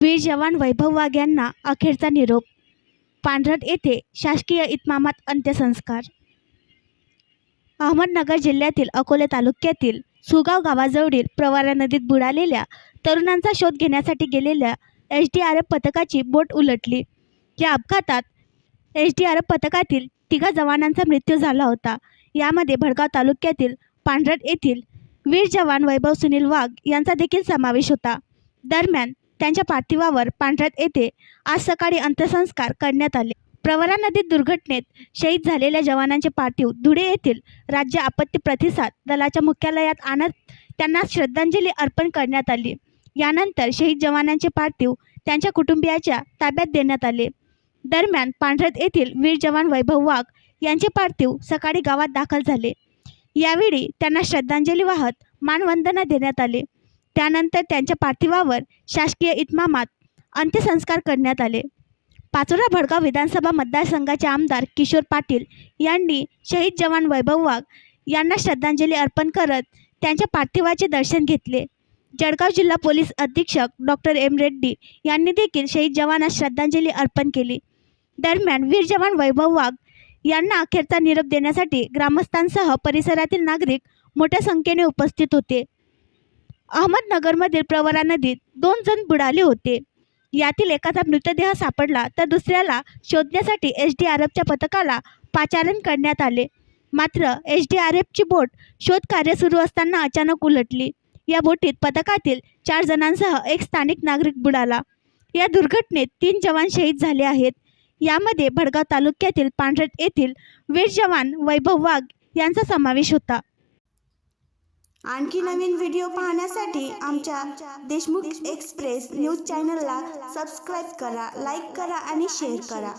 वीर जवान वैभव वाघ यांना अखेरचा निरोप. पांढरट येथे शासकीय इतमामात अंत्यसंस्कार. अहमदनगर जिल्ह्यातील अकोले तालुक्यातील सुगाव गावाजवळील प्रवरा नदीत बुडालेल्या तरुणांचा शोध घेण्यासाठी गेलेल्या एसडीआरएफ पथकाची बोट उलटली. या अपघातात एसडीआरएफ पथकातील 3 जवानांचा मृत्यू झाला होता. यामध्ये भडगाव तालुक्यातील पांढरट येथील वीर जवान वैभव सुनील वाघ यांचा देखील समावेश होता. दरम्यान त्यांच्या पार्थिवावर पांढरट येथे आज सकाळी अंत्यसंस्कार करण्यात आले. प्रवरा नदीत दुर्घटनेत शहीद झालेल्या जवानांचे पार्थिव धुळे येथील राज्य आपत्ती प्रतिसाद दलाच्या मुख्यालयात आणत त्यांना श्रद्धांजली अर्पण करण्यात आली. यानंतर शहीद जवानांचे पार्थिव त्यांच्या कुटुंबियाच्या ताब्यात देण्यात आले. दरम्यान पांढरट येथील वीर जवान वैभव वाघ यांचे पार्थिव सकाळी गावात दाखल झाले. यावेळी त्यांना श्रद्धांजली वाहत मानवंदना देण्यात आले. त्यानंतर त्यांच्या पार्थिवावर शासकीय इतमामात अंत्यसंस्कार करण्यात आले. पाचोरा भडगाव विधानसभा मतदारसंघाचे आमदार किशोर पाटील यांनी शहीद जवान वैभव वाघ यांना श्रद्धांजली अर्पण करत त्यांच्या पार्थिवाचे दर्शन घेतले. जळगाव जिल्हा पोलीस अधीक्षक डॉक्टर एम रेड्डी यांनी देखील शहीद जवानास श्रद्धांजली अर्पण केली. दरम्यान वीर जवान वैभव वाघ यांना अखेरचा निरोप देण्यासाठी ग्रामस्थांसह परिसरातील नागरिक मोठ्या संख्येने उपस्थित होते. अहमदनगरमधील प्रवरा नदीत 2 जण बुडाले होते. यातील एकाचा मृतदेह सापडला तर दुसऱ्याला शोधण्यासाठी एसडीआरएफच्या पथकाला पाचारण करण्यात आले. मात्र एसडीआरएफची बोट शोधकार्य सुरू असताना अचानक उलटली. या बोटीत पथकातील 4 जणांसह एक स्थानिक नागरिक बुडाला. या दुर्घटनेत 3 जवान शहीद झाले आहेत. यामध्ये भडगाव तालुक्यातील पांढरट येथील वीर जवान वैभव वाघ यांचा समावेश होता. आणखी नवीन व्हिडिओ पाहण्यासाठी आमच्या देशमुख एक्सप्रेस न्यूज चॅनलला सबस्क्राईब करा, लाईक करा आणि शेअर करा.